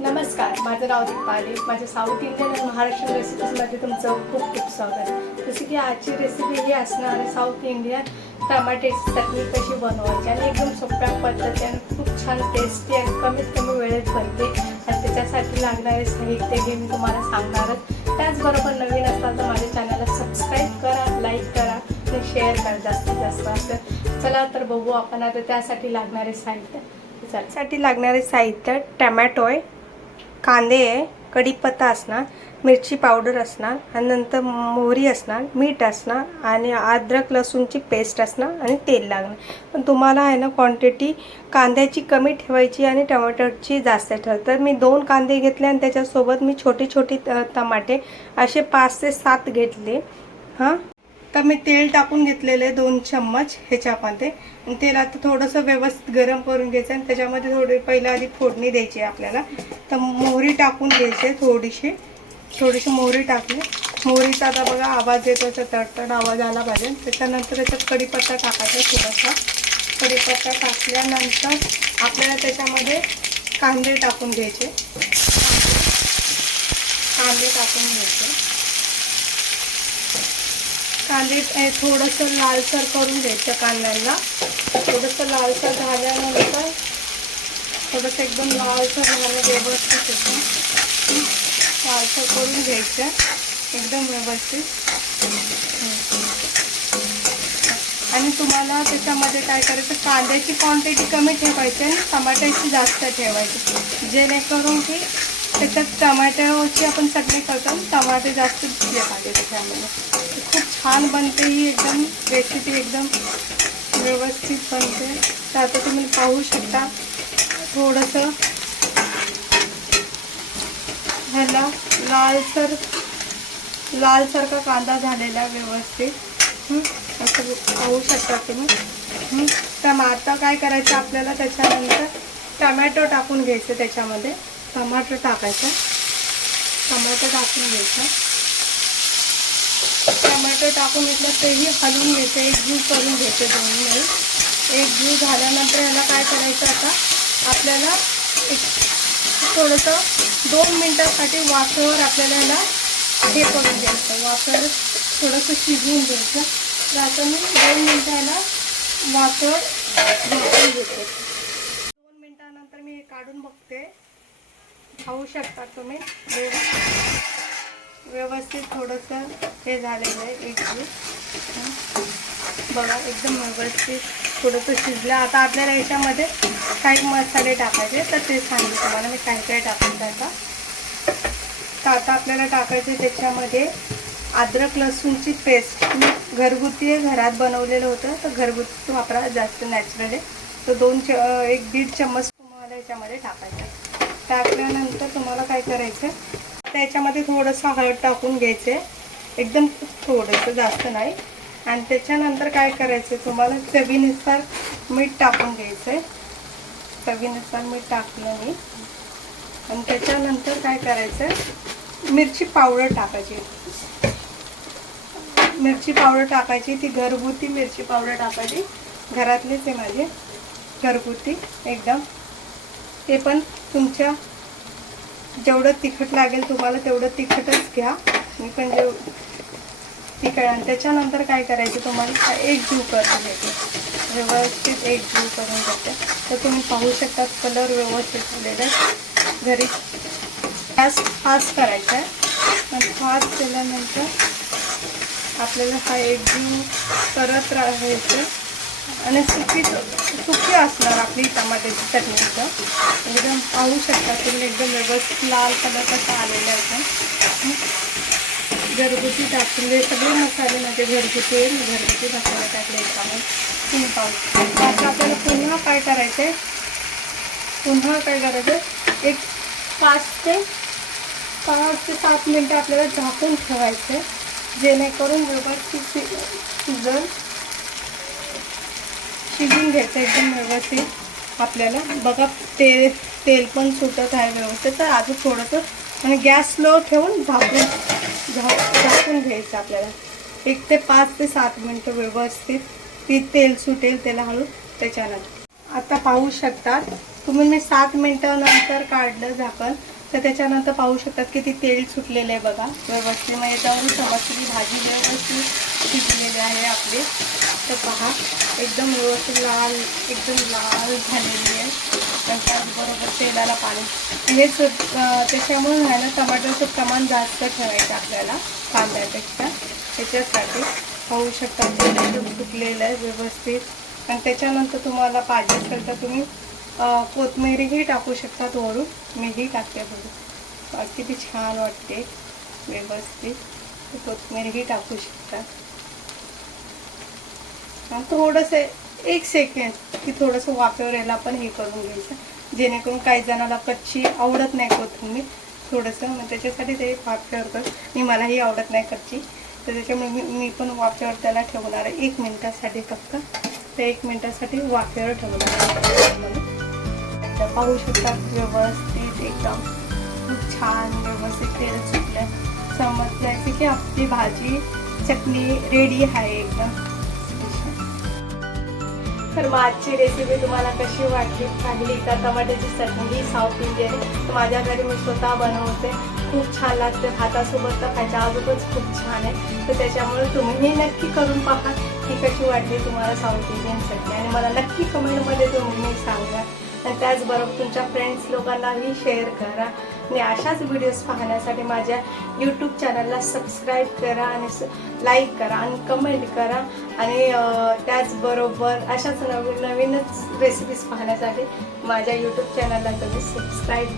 नमस्कार, माझं नाव दीपाली. माझ्या साऊथ इंडियन आणि महाराष्ट्रीयन रेसिपीजमध्ये तुमचं खूप खूप स्वागत आहे. जसं की आजची रेसिपी ही असणार आहे साऊथ इंडियन टमाट्याची चटणी कशी बनवायची आणि एकदम सोप्या पद्धतीने खूप छान टेस्टी आणि कमीत कमी वेळेत बनते. आणि त्याच्यासाठी लागणारे साहित्य हे मी तुम्हाला सांगणारच. त्याचबरोबर नवीन असताल तर माझ्या चॅनलला सबस्क्राईब करा, लाईक करा आणि शेअर करा जास्तीत जास्त असं. चला तर बघू आपण आता त्यासाठी लागणारे साहित्य. त्यासाठी लागणारे साहित्य टमॅटो आहे, कांदे आहे, कढीपत्ता असणार, मिरची पावडर असणार आणि नंतर मोहरी असणार, मीठ असणार आणि अद्रक लसूणची पेस्ट असणार आणि तेल लागणार. पण तुम्हाला आहे ना क्वांटिटी कांद्याची कमी ठेवायची आणि टमाटरची जास्त ठेवायची. तर मी 2 कांदे घेतले आणि त्याच्यासोबत मी छोटे छोटे टमाटे असे 5 ते 7 घेतले. हां, तर मी तेल टाकून घेतलेले 2 चम्मच ह्याच्यामध्ये. आणि तेल आता थोडंसं व्यवस्थित गरम करून घ्यायचं आणि त्याच्यामध्ये थोडी पहिल्या आधी फोडणी द्यायची आपल्याला. तर मोहरी टाकून घ्यायची, थोडीशी मोहरी टाकली. मोहरीचा आता बघा आवाज येतो, असा तडतड आवाज आला पाहिजे. त्याच्यानंतर त्याच्यात कढीपत्ता टाकायचा थोडासा. कढीपत्ता टाकल्यानंतर आपल्याला त्याच्यामध्ये कांदे टाकून घ्यायचे. कांदे थोडंसं लालसर करून घ्यायचं कांद्यांना. थोडंसं लालसर झाल्यानंतर थोडंसं एकदम लालसर झालं व्यवस्थित होतं. लालसर करून घ्यायचं एकदम व्यवस्थित. आणि तुम्हाला त्याच्यामध्ये काय करायचं, कांद्याची क्वांटिटी कमी ठेवायची आणि टमाट्याची जास्त ठेवायची, जेणेकरून की त्याच्यात टमाट्याची आपण चटणी करतो, टमाटे जास्त दिसले पाहिजे त्याच्यामध्ये. खूप छान बनते ही एकदम रेसिपी, एकदम व्यवस्थित बनते. तर आता तुम्ही पाहू शकता थोडंसं ह्याला लालसर का कांदा झालेला व्यवस्थित. असं पाहू शकता तुम्ही. तर आता काय करायचं आपल्याला, त्याच्यानंतर टमॅटो टाकून घ्यायचं. त्याच्यामध्ये टमाटर टाकायचं. टमाटर टाकून घ्यायचं. टमॅटो टाकून घेतलं तेही हलवून घ्यायचं, एकजीव करून घ्यायचं दोन्ही. एकजीव झाल्यानंतर ह्याला काय करायचं, आता आपल्याला एक थोडंसं 2 मिनटासाठी वाफेवर आपल्याला ह्याला हे करून घ्यायचं, वाफेवर थोडंसं शिजवून घ्यायचं. तर आता मी 2 मिनटं ह्याला वाफेवर शिजवून घेते. 2 मिनटानंतर मी हे काढून बघते. खाऊ शकता तुम्ही. व्यवस्थित थोडंसं हे झालेलं आहे एकजीव. बघा एकदम व्यवस्थित थोडंसं शिजलं. आता आपल्याला याच्यामध्ये काही मसाले टाकायचे, तर ते सांगते तुम्हाला मी काय काय टाकायचं आता. तर आता आपल्याला टाकायचे त्याच्यामध्ये अद्रक लसूणची पेस्ट. मी घरगुती घरात बनवलेलं होतं, तर घरगुती वापरा, जास्त नॅचरल आहे. तर 1-1.5 चम्मच तुम्हाला याच्यामध्ये टाकायचं. टाकल्यानंतर तुम्हाला काय करायचं, त्याच्यामध्ये थोडंसं हळद टाकून घ्यायचे, एकदम थोडंसं, जास्त नाही. आणि त्याच्यानंतर काय करायचं, तुम्हाला चवीनुसार मीठ टाकून घ्यायचं. चवीनुसार मीठ टाकलं मी. आणि त्याच्यानंतर काय करायचं, मिरची पावडर टाकायची. ती घरगुती मिरची पावडर टाकायची, घरातलीच आहे माझी, घरगुती एकदम. ते पण तुमच्या जेवढं तिखट लागेल तुम्हाला तेवढं तिखटच घ्या. मी पण तिखट. आणि त्याच्यानंतर काय करायचं, तुम्हाला एकजीव करून घ्यायचं, व्यवस्थित एकजीव करून घेते. तर तुम्ही पाहू शकता कलर व्यवस्थित झालेला आहे. घरी गॅस फास्ट करायचा आहे. आणि फास्ट केल्यानंतर आपल्याला हा एकजीव करत राहायचं. आणि सुकी असणार आपली टमाट्याची चटणीचं. एकदम पाहू शकता तुम्ही, एकदम व्यवस्थित लाल कलर कसा आलेला आहे. घरगुती टाकले सगळे मसाले माझे घरगुती आहे. मी घरगुती मसाले टाकले त्यामुळे तुम्ही पाहू. आता आपल्याला पुन्हा काय करायचं, एक 5 ते 7 मिनटं आपल्याला झाकून ठेवायचे, जेणेकरून व्यवस्थित शिजून घ्यायचं एकदम व्यवस्थित. आपल्याला बघा तेल पण सुटत आहे व्यवस्थित. तर अजून थोडंसं आणि गॅस स्लो ठेवून झाकून घ्यायचं आपल्याला. 1 ते 5 ते 7 मिनटं व्यवस्थित ती तेल सुटेल त्याला हळू. त्याच्यानंतर आता पाहू शकता तुम्ही मी 7 मिनिटानंतर काढलं झाकण, तर त्याच्यानंतर पाहू शकतात किती तेल सुटलेलं आहे बघा व्यवस्थित. मग याच्यावरून समजते की भाजी व्यवस्थित शिजलेली आहे आपली. तर पहा एकदम व्यवस्थित लाल, एकदम लाल झालेली आहे. त्याचबरोबर तेलाला पाणी हेच त्याच्यामुळे आहे ना टमाटरचं प्रमाण जास्त ठेवायचं आपल्याला कांद्यापेक्षा. त्याच्यासाठी पाहू शकता तेल एकदम सुटलेलं आहे व्यवस्थित. आणि त्याच्यानंतर तुम्हाला पाहिजे असेल तर तुम्ही कोथिंबीरही टाकू शकतात वरून. मीही टाकते वरून. किती छान वाटते व्यवस्थित. कोथिंबीरही टाकू शकतात. थोडंसं 1 सेकंड की थोडंसं वाफेवर यायला पण हे करून घ्यायचं, जेणेकरून काही जणांना कच्ची आवडत नाही कोथिंबीर थोडंसं. मग त्याच्यासाठी ते वाफेवर कर. मलाही आवडत नाही कच्ची, तर त्याच्यामुळे मी पण वाफेवर त्याला ठेवणार आहे 1 मिनिटासाठी फक्त. ते 1 मिनिटासाठी वाफेवर ठेवणार आहे. पाहू शकता व्यवस्थित एकदम खूप छान व्यवस्थित तेल सुटलं. समजलं की आपली भाजी चटणी रेडी आहे एकदम. तर मग आजची रेसिपी तुम्हाला कशी वाटली? चांगली का? टमाट्याची चटणी ही साऊथ इंडियन आहे. तर माझ्या घरी मी स्वतः बनवते. खूप छान लागते. भातासोबत तर खायच्या अजूनच खूप छान आहे. तर त्याच्यामुळे तुम्हीही नक्की करून पहा की कशी वाटली तुम्हाला साऊथ इंडियन चटणी. आणि मला नक्की कमेंटमध्ये तुम्ही सांगा. आणि त्याचबरोबर तुमच्या फ्रेंड्स लोकांनाही शेअर करा. आणि अशाच व्हिडिओज पाहण्यासाठी माझ्या यूट्यूब चॅनलला सबस्क्राईब करा आणि लाईक करा आणि कमेंट करा. आणि त्याचबरोबर अशाच नवीनच रेसिपीज पाहण्यासाठी माझ्या यूट्यूब चॅनलला तुम्ही सबस्क्राईब